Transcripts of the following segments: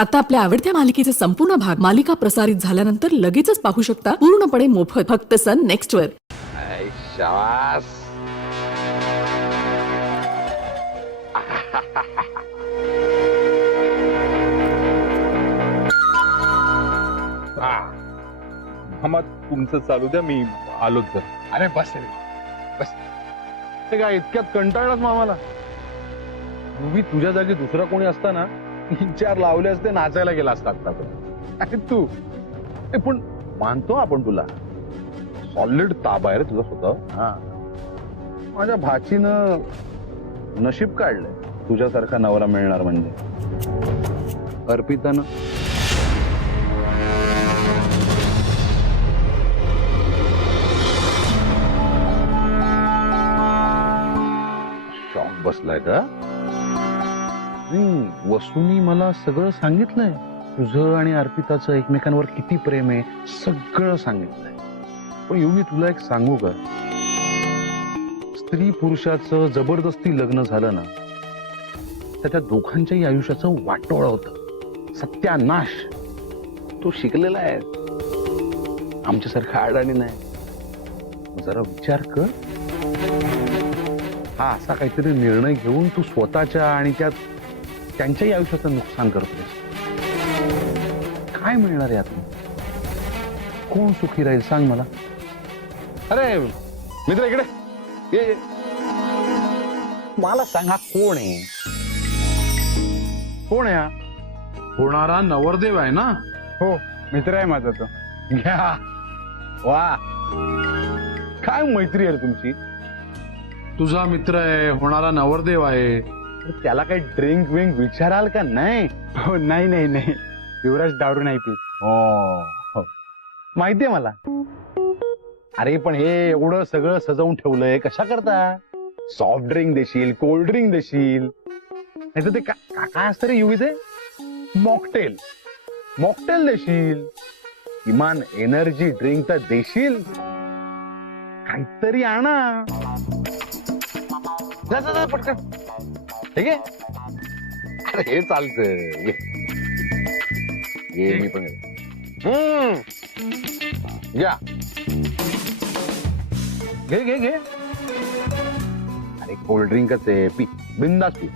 आता आपल्या आवडत्या मालिकेचे संपूर्ण भाग मालिका प्रसारित झाल्यानंतर लगेचच पाहू शकता पूर्णपणे मोफत फक्त सन नेक्स्ट वर. ऐ शाबास. मामा तुमचं चालू द्या, मी आलोच जर. अरे बस रे बस. ते काय इतक्यात कंटाळलाच मामाला? तुम्ही तुझ्या जागी दुसरा कोणी असता ना, 3-4 लावले असते, नाचायला गेला असता आता. अरे तू पण मानतो आपण तुला, सॉलिड ताबा आहे रे तुझा स्वतः. हा, माझ्या भाचीनं नशीब काढलंय तुझ्यासारखा नवरा मिळणार म्हणजे. अर्पितानं शॉक बसलाय का? वसुनी मला सगळं सांगितलंय, तुझं आणि अर्पिताचं एकमेकांवर किती प्रेम आहे सगळं सांगितलंय. पण योगी तुला एक सांगू का, स्त्री पुरुषाचं जबरदस्ती लग्न झालं ना, तर त्या दोघांच्याही आयुष्याचं वाटोळ होतं, सत्यानाश. तू शिकलेला आहे, आमच्यासारखा अडाणी नाही. जरा विचार कर. हा असा काहीतरी निर्णय घेऊन तू स्वतःच्या आणि त्यांच्याही आयुष्याचं नुकसान करतोस. काय मिळणार यातून? कोण सुखी राहील सांग मला? अरे मित्र इकडे ये. मला सांग, हा कोण आहे? कोण आहे हा? होणारा नवरदेव आहे ना? हो, मित्र आहे माझा तो. घ्या. वा, काय मैत्री आहे रे तुमची. तुझा मित्र आहे, होणारा नवरदेव आहे. त्याला काही ड्रिंक विंक विचाराल का नाही? हो, नाही नाही नाही, युवराज दारू नाही पीत. हो, माहितीये मला. अरे पण हे एवढं सगळं सजवून ठेवलंय कशा करता? सॉफ्ट ड्रिंक देशील, कोल्ड ड्रिंक देशील, नाही तर ते काय असतं रे युवी, ते मॉकटेल. मॉकटेल देशील, किमान एनर्जी ड्रिंक तर देशील. काहीतरी आणा. जा जा जा पटकन. ठीक आहे. अरे हे चालतं. ये मी पण या. घे घे घे. अरे कोल्ड ड्रिंकच आहे, पी बिंदास पी.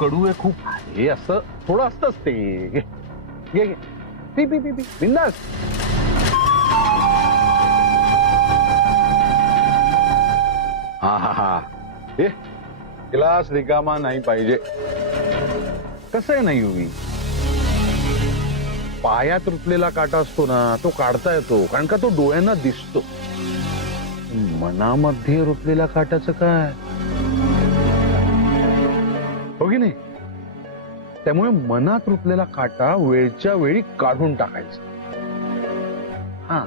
कडू आहे खूप. हे असं थोडं असतंच ते. घे घे घे. पी पी पी पी बिंदास. हा हा हा. हे ग्लास रिकामा नाही पाहिजे. कसं आहे ना युवी, पायात रुतलेला काटा असतो ना, तो काढता येतो कारण का तो डोळ्यांना दिसतो. मनामध्ये रुतलेल्या काट्याचं काय? हो की नाही? त्यामुळे मनात रुतलेला काटा वेळच्या वेळी काढून टाकायचा. हा,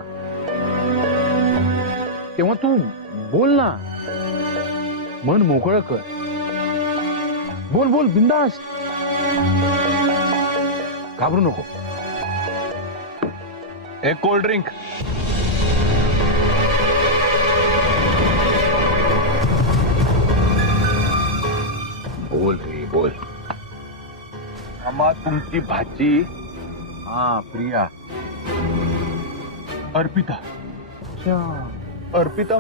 तेव्हा तू बोल ना, मन मोकळं कर. बोल बोल बिंदास. घाबरू नको. एक कोल्ड ड्रिंक. बोल रे बोल. मामा तुमची भाची हा प्रिया. अर्पिता. अर्पिता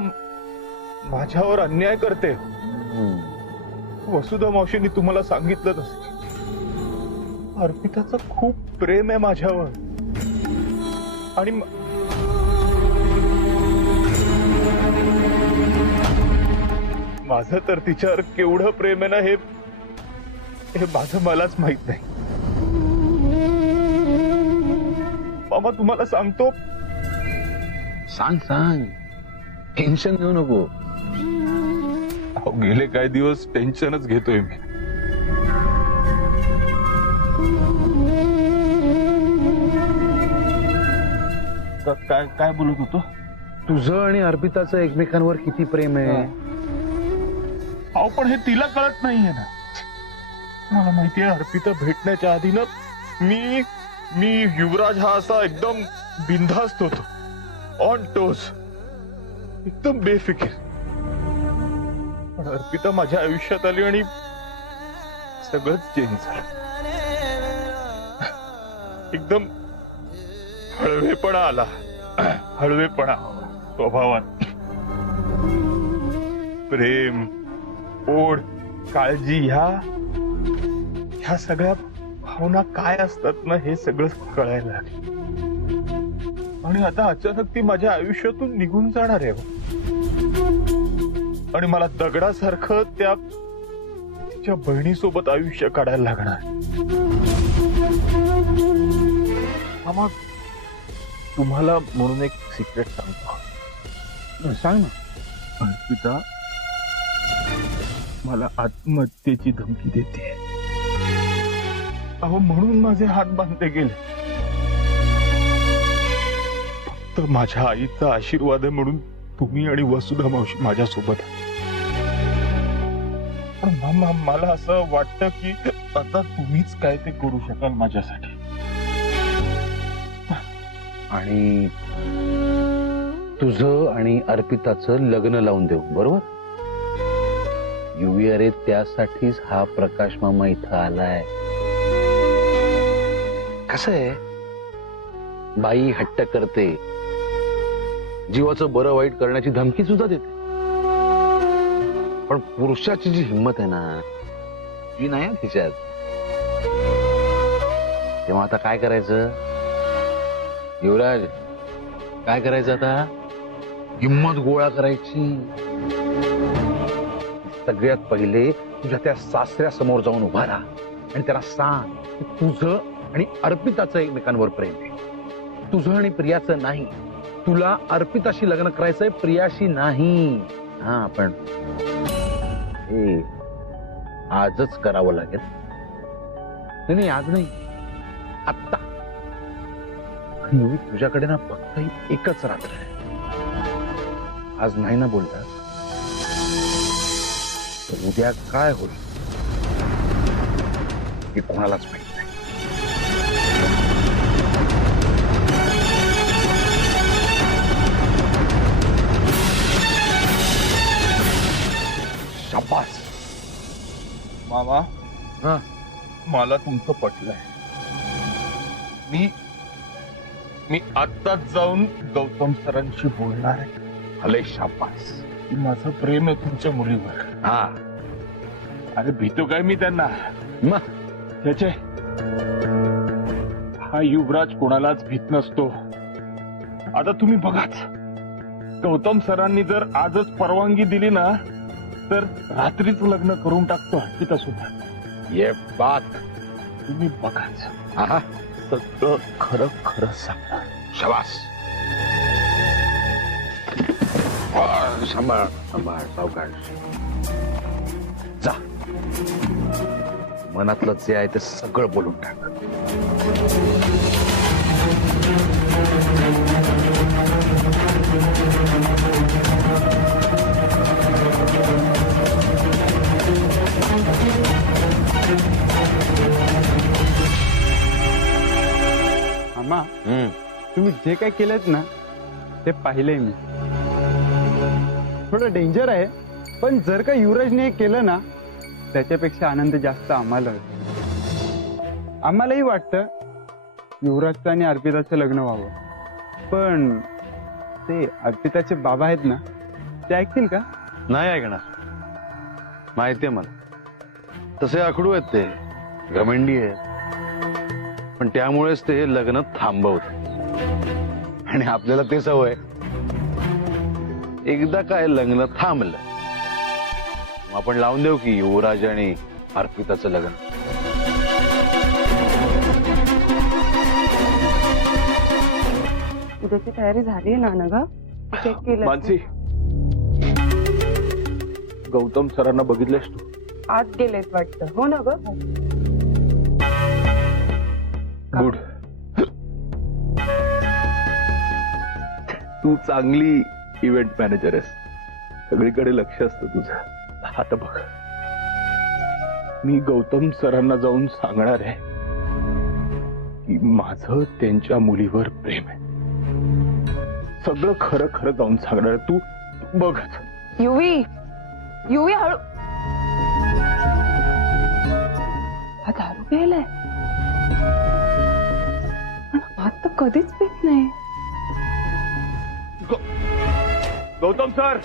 माझ्यावर अन्याय करते. वसुधा मावशींनी तुम्हाला सांगितलं नसेल, अर्पिताचं खूप प्रेम आहे माझ्यावर. आणि माझं तर तिच्यावर केवढं प्रेम आहे ना, हे माझं मलाच माहित नाही. मामा तुम्हाला सांगतो. सांग सांग, टेन्शन घेऊ नको. अहो, गेले काही दिवस टेन्शनच घेतोय मी. काय काय बोलत होतो? तुझं आणि अर्पिताचं एकमेकांवर किती प्रेम आहे. अहो पण हे तिला कळत नाहीये ना. मला माहितीये, अर्पिता भेटण्याच्या आधी ना मी युवराज हा असा एकदम बिनधास्त होतो, ऑन टोस, एकदम बेफिकीर. पण अर्पिता माझ्या आयुष्यात आली आणि सगळंच चेंज झालं. एकदम हळवेपणा आला. हळवेपणा स्वभावात. प्रेम, ओढ, काळजी ह्या सगळ्या भावना काय असतात ना हे सगळं कळायला लागलं. आणि आता अचानक ती माझ्या आयुष्यातून निघून जाणार आहे. आणि मला दगडासारखं तिच्या बहिणीसोबत आयुष्य काढायला लागणार. मामा, तुम्हाला म्हणून एक सिक्रेट सांगतो. सांग ना. अर्पिता मला आत्महत्येची धमकी देते. अहो, म्हणून माझे हात बांधले गेले. फक्त माझ्या आईचा आशीर्वाद आहे म्हणून तुम्ही आणि वसुधा मावशी माझ्यासोबत. पण मामा, मला असं वाटतं की आता तुम्हीच काय ते करू शकाल माझ्यासाठी. आणि तुझं आणि अर्पिताचं लग्न लावून देऊ, बरोबर? युवी, अरे त्यासाठीच हा प्रकाश मामा इथं आलाय. कसं आहे, बाई हट्ट करते, जीवाचं बरं वाईट करण्याची धमकी सुद्धा देते. पण पुरुषाची जी हिंमत आहे ना, ती नाही आहे तिच्यात. तेव्हा आता काय करायचं युवराज? काय करायचं आता? हिंमत गोळा करायची. सगळ्यात पहिले तुझ्या त्या सासऱ्या समोर जाऊन उभा राहा आणि त्याला सांग की तुझं आणि अर्पिताचं एकमेकांवर प्रेम आहे. तुझं आणि प्रियाचं नाही. तुला अर्पिताशी लग्न करायचंय, प्रियाशी नाही. हा, पण हे आजच करावं लागेल. नाही, आज नाही, आत्ता. आणि तुझ्याकडे ना फक्त एकच रात्र आहे. आज नाही ना बोलला तर उद्या काय होईल हे कोणालाच माहित नाही. शाबास मामा. हा. मला तुमचं पटलंय. मी आत्ताच जाऊन गौतम सरांशी बोलणार आहे. हले शाबास. की माझं प्रेम आहे तुमच्या मुलीवर. हा, अरे भीतो काय मी त्यांना? मग त्याचे हा युवराज कोणालाच भीत नसतो. आता तुम्ही बघाच, गौतम सरांनी जर आजच परवानगी दिली ना तर रात्रीच लग्न करून टाकतो अर्पिता सुद्धा. ये बात. तुम्ही बघाच. आहा, सगळं खरं खरं सांगा. शाबास. सांभाळ सांभाळ, सावकाश. जा, मनातलं जे आहे ते सगळं बोलून टाक. मामा, तुम्ही जे काय केलेत ना ते पाहिलंय मी. थोडं डेंजर आहे, पण जर का युवराजने हे केलं ना त्याच्यापेक्षा आनंद जास्त आम्हाला होतो. आम्हालाही वाटतं युवराजचं आणि अर्पिताचं लग्न व्हावं, पण ते अर्पिताचे बाबा आहेत ना, ते ऐकतील का? नाही ऐकणार. माहितीये मला, तसे आखडू आहेत ते, घमंडी आहेत. पण त्यामुळेच ते लग्न थांबवत. आणि आपल्याला ते सवय. एकदा काय लग्न थांबलं मग आपण लावून देऊ की युवराज आणि अर्पिताचं लग्न. उद्याची तयारी झाली ना ग? चेक केलं? मानसी, गौतम सरांना बघितलंस तू? आत गेलेत वाटतं. हो ना ग? गुड. तू चांगली इव्हेंट मॅनेजर आहेस. सगळीकडे लक्ष असतं तुझं. आता बघ, मी गौतम सरांना जाऊन सांगणार आहे की माझं त्यांच्या मुलीवर प्रेम आहे. सगळं खरं खरं जाऊन सांगणार आहे. तू बघ. युवी, येऊया हळू. हा दारू प्यायलाय पण हात तर कधीच पित नाही. Gautam sir,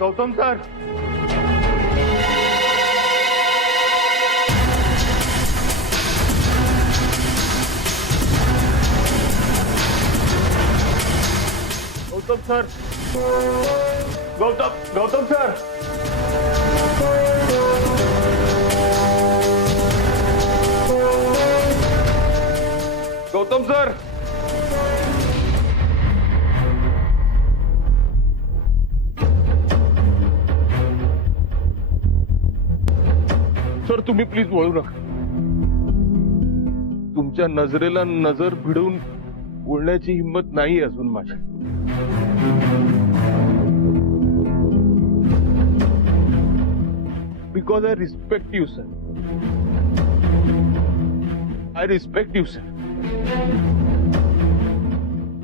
Gautam sir, Gautam sir, Gautam sir, Gautam sir, sir तुम्ही प्लीज वळू नका. तुमच्या नजरेला नजर भिडवून बोलण्याची हिंमत नाही अजून माझ्या. Because I respect you sir. I respect you sir.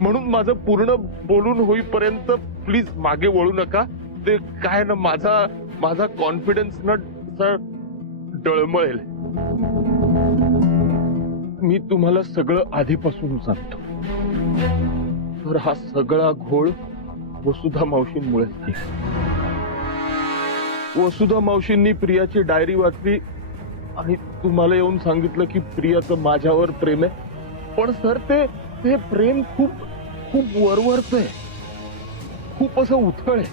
म्हणून माझं पूर्ण बोलून होईपर्यंत प्लीज मागे वळू नका. ते काय ना माझा कॉन्फिडन्स ना सर डळमळेल. मी तुम्हाला सगळं आधीपासून सांगतो. तर हा सगळा घोळ वसुधा मावशींमुळेच झाला. वसुधा मावशींनी प्रियाची डायरी वाचली आणि तुम्हाला येऊन सांगितलं की प्रियाचं माझ्यावर प्रेम आहे. पण सर ते प्रेम खूप खूप वरवरच आहे. खूप असं उथळ आहे.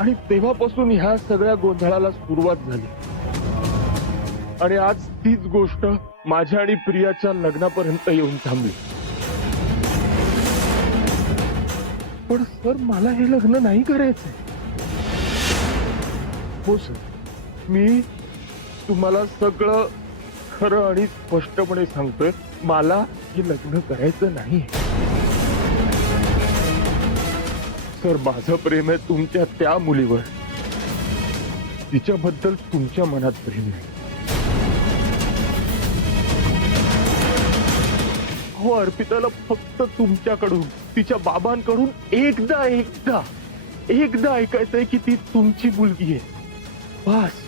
आणि तेव्हापासून ह्या सगळ्या गोंधळाला सुरुवात झाली. आणि आज तीच गोष्ट माझ्या आणि प्रियाच्या लग्नापर्यंत येऊन थांबली. पण सर मला हे लग्न नाही करायचंय. हो सर, मी तुम्हाला सगळं खरं आणि स्पष्टपणे सांगतोय. मला हे लग्न करायचं नाही. सर माझं प्रेम आहे तुमच्या त्या मुलीवर. तिच्याबद्दल तुमच्या मनात प्रेम आहे. हो, अर्पिताला फक्त तुमच्याकडून, तिच्या बाबांकडून एकदा ऐकायचंय की ती तुमची मुलगी आहे. बस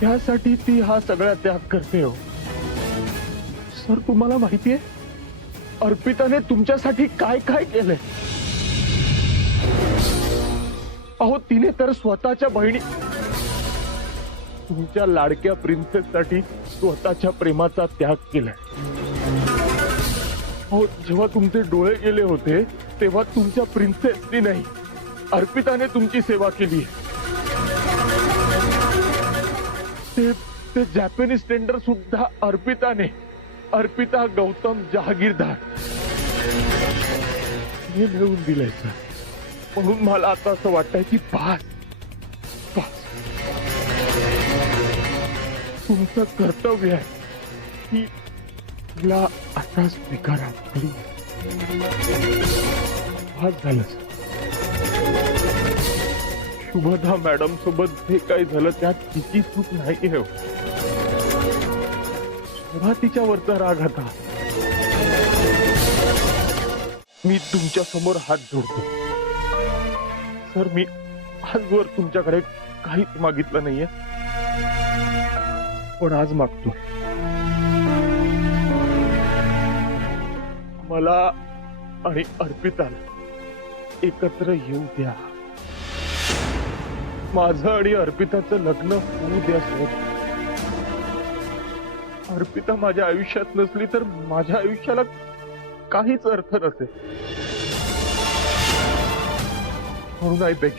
त्यासाठी ती हा सगळा त्याग करते. हो सर, तुम्हाला माहितीये अर्पिताने तुमच्यासाठी काय काय केलंय. अहो तिने तर स्वतःच्या बहिणी, तुमच्या लाडक्या प्रिन्सेससाठी स्वतःच्या प्रेमाचा त्याग केलाय. हो, जेव्हा तुमचे डोळे गेले होते तेव्हा तुमच्या प्रिन्सेसनी नाही, अर्पिताने तुमची सेवा केली. ते जॅपनीज टेंडर सुद्धा अर्पिता गौतम जहागीरदार हे मिळवून दिलंय सर. म्हणून मला आता असं वाटतंय की बस तुमचं कर्तव्य आहे की तिला आता स्वीकारा. बस झालं सर. शुभदा मॅडम सोबत जे काही झालं त्यात तिची चूक नाही आहे. तेव्हा तिच्यावरचा राग आता. मी तुमच्या समोर हात जोडतो सर. मी आजवर तुमच्याकडे काहीच मागितलं नाहीये, पण आज मागतो. मला आणि अर्पिताला एकत्र येऊ द्या. माझं आणि अर्पिताचं लग्न होऊ द्या सर. अर्पिता माझ्या आयुष्यात नसली तर माझ्या आयुष्याला काहीच अर्थ नसेल. म्हणून आय बेग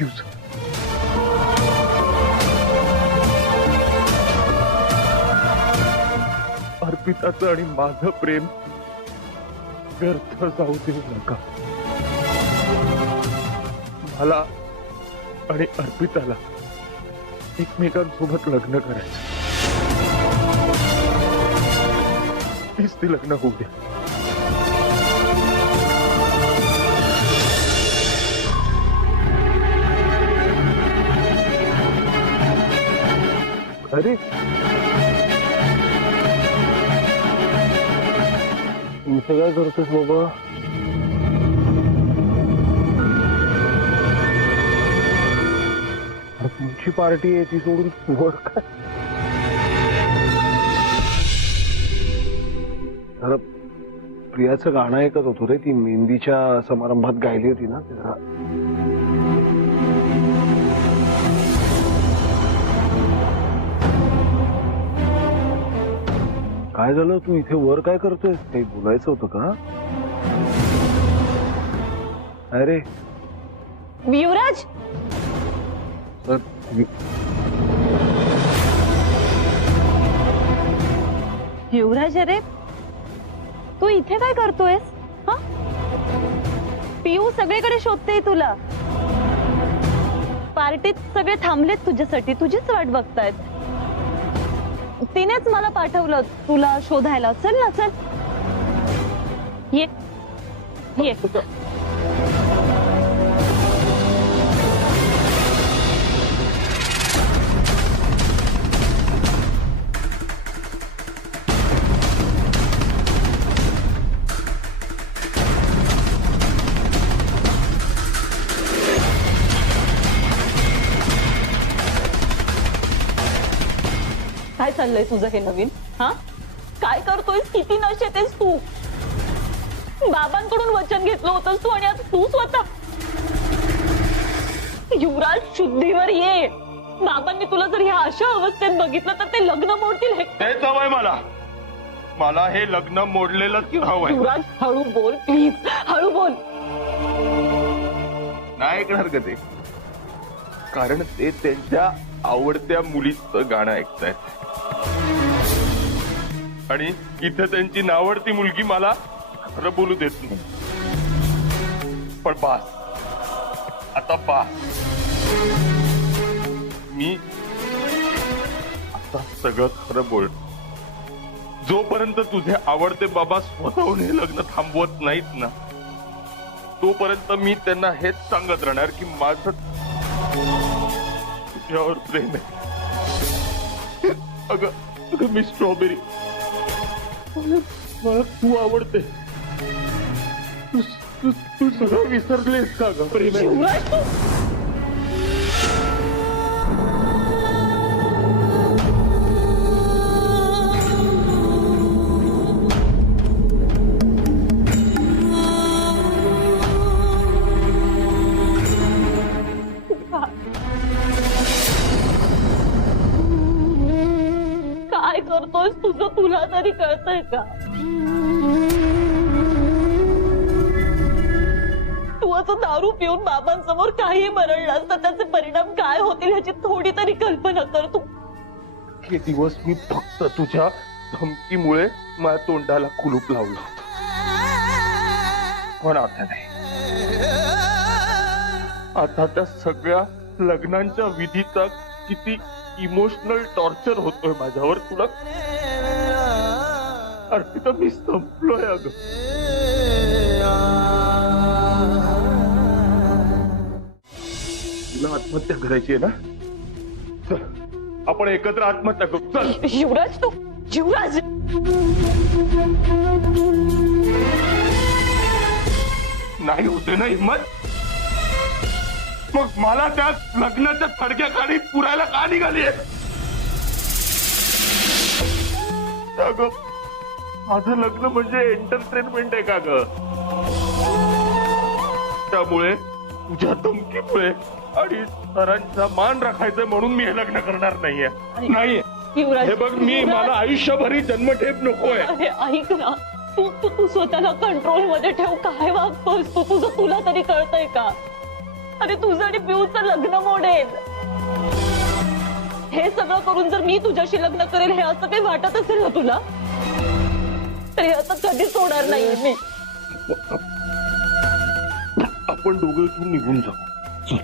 यू सर. अर्पिताचं आणि माझं प्रेम व्यर्थ जाऊ देऊ नका. मला आणि अर्पिताला एकमेकांसोबत लग्न करायचं. प्लीज ते लग्न होऊ द्या. अरे इथे काय करतोस बाबा? अरे तुमची पार्टी आहे ती सोडून वर काय? अरे प्रियाचं गाणं ऐकत होतो रे, ती मेहंदीच्या समारंभात गायली होती ना तेव्हा. काय झालं, तू इथे वर काय करतोय? काही बोलायचं होतं का? अरे युवराज, युवराज, अरे तू इथे काय करतोयस? हा, पियू सगळीकडे शोधते तुला. पार्टीत सगळे थांबलेत तुझ्यासाठी, तुझीच वाट बघतायत. तिनेच मला पाठवलं तुला शोधायला. चल ना, चल, ये ये. काय चाललंय तुझं हे नवीन? हा, काय करतोयस? किती नशेत आहेस तू? बाबांकडून वचन घेतलं होतंस तू, आणि आता तू स्वतः. युवराज, शुद्धीवर ये. बाबांनी तुला जर ह्या अशा अवस्थेत बघितलं तर ते लग्न मोडतील. तेच हवंय मला हे लग्न मोडलेलंच हवंय. युवराज, हळू बोल प्लीज, हळू बोल. नाही ऐकणार का ते? कारण ते त्यांच्या आवडत्या मुलीचं गाणं ऐकतायत आणि इथं त्यांची नावडती मुलगी मला खरं बोलू देत नाही. पण बास, आता बास. मी आता सगळं खरं बोल. जोपर्यंत तुझे आवडते बाबा स्वतःहून हे लग्न थांबवत नाहीत ना, तोपर्यंत मी त्यांना हेच सांगत राहणार की माझं तुझ्यावर प्रेम आहे. अगं मी स्ट्रॉबेरी, मला तू आवडते. तू सगळं विसरलेस का ग? प्रेम आहे. युवराज, तू काय करतोयस? तुझं तुला तरी कळतंय का? तू असं दारू पिऊन बाबांसमोर काही मरळलास तर त्याचे परिणाम काय होतील ह्याची थोडी तरी कल्पना कर तू. हे दिवस मी फक्त तुझ्या धमकीमुळे माझ्या तोंडाला कुलूप लावलं होतं, पण आता नाही. आता त्या सगळ्या लग्नांच्या विधीचा किती इमोशनल टॉर्चर होतोय माझ्यावर तुला. अर्पिता, मी संपलोय अगं. तुला आत्महत्या करायची आहे ना? चल, आपण एकत्र आत्महत्या करू. चल. युवराज, तू युवराज, नाही होते ना हिम्मत, मग मला त्या लग्नाच्या थडक्या काढी पुरायला का निघाली आहे? अगं, माझं लग्न म्हणजे एंटरटेनमेंट आहे का ग? त्यामुळे तुझ्या धमकीमुळे आणि सरांचा मान राखायचा म्हणून मी हे लग्न करणार नाहीये. नाहीये. युवराज, हे बघ, मी मला आयुष्यभरी जन्मठेप नकोय. अरे ऐक ना, तू स्वतःला कंट्रोल मध्ये ठेव. काय वागतोयस तू? तुझं तुला तरी कळतंय का? अरे तुझं आणि पिऊचं लग्न मोडेल. हे सगळं करून जर मी तुझ्याशी लग्न करेल हे असं काही वाटत असेल ना तुला, तर हे असं कधीच होणार नाहीये मी. आपण दोघं इथून निघून जाऊ. चल.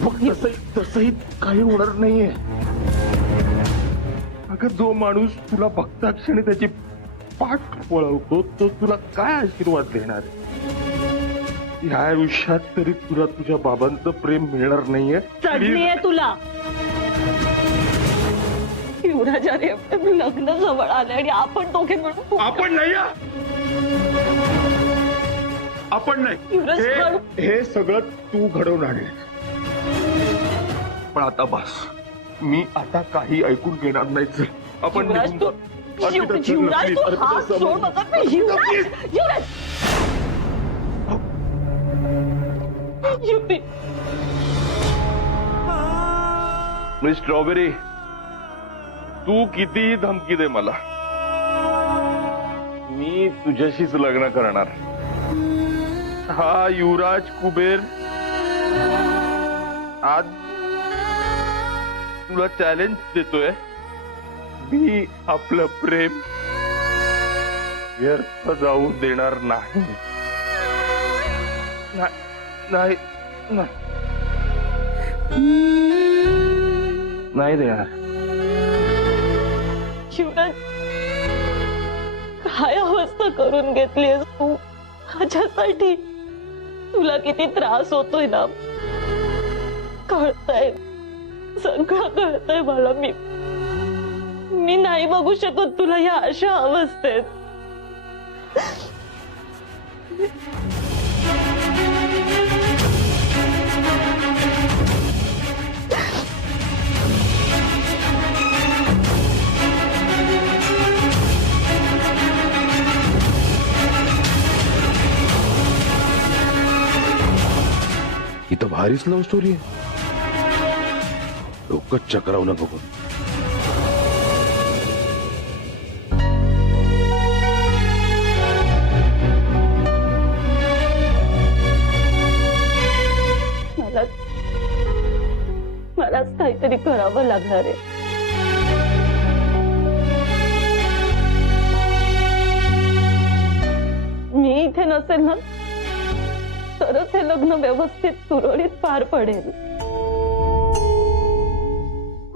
मग तसंही काही होणार नाहीये. अगं, जो माणूस तुला बघता क्षणी त्याची पाठ वळवतो तो तुला काय आशीर्वाद देणार? ह्या आयुष्यात तरी तुला तुझ्या बाबांचं प्रेम मिळणार नाहीये. चढली आहे तुला. युवराज अरे लग्न जवळ आले आणि आपण दोघे मिळून आपण नाही हा. आपण नाही युवराज हे सगळं तू घडवून आणले. पण आता बस, मी आता काही ऐकून घेणार नाही. चल, आपण युवराज निघून तू जाऊ. अर्पिता, चल ना, युवराज please. तू अर्पिता, हात समज. सोड माझा. अर्पिता, युवराज please. युवराज युवराज मी स्ट्रॉबेरी, तू कितीही धमकी दे मला, मी तुझ्याशीच लग्न करणार. हा युवराज कुबेर आज तुला चॅलेंज देतोय. मी आपलं प्रेम व्यर्थ जाऊ देणार नाही. नाही नाही नाही देणार. युवराज काय अवस्था करून घेतलीस तू माझ्यासाठी. तुला किती त्रास होतोय ना कळतंय, सगळं कळतंय मला. मी नाही बघू शकत तुला या अशा अवस्थेत. ही तर भारीच लव्ह स्टोरी आहे. डोकंच चक्रावलं बघून. मलाच काहीतरी करावं लागणार आहे. मी इथे नसेल ना तरच हे लग्न व्यवस्थित सुरळीत पार पडेल.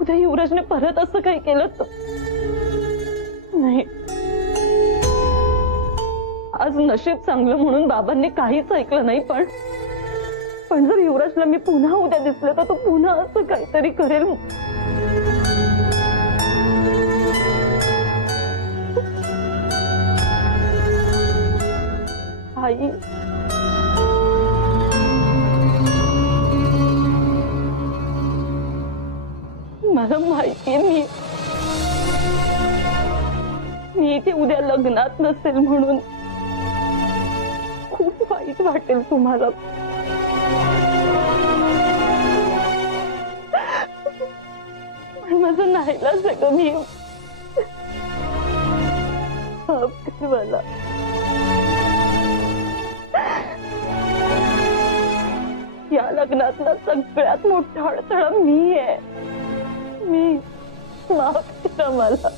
उद्या युवराजने परत असं काही केलं तर नाही. आज नशीब चांगलं म्हणून बाबांनी काहीच ऐकलं नाही. पण जर युवराजला मी पुन्हा उद्या दिसले तर तो पुन्हा असं काहीतरी करेल. आई मला माहितीये मी इथे उद्या लग्नात नसेल म्हणून खूप वाईट वाटेल तुम्हाला. पण माझं नाहीलाच आहे का. मी माफ कर मला. या लग्नातला सगळ्यात मोठा अडथळा मी आहे. मी माफ करा मला.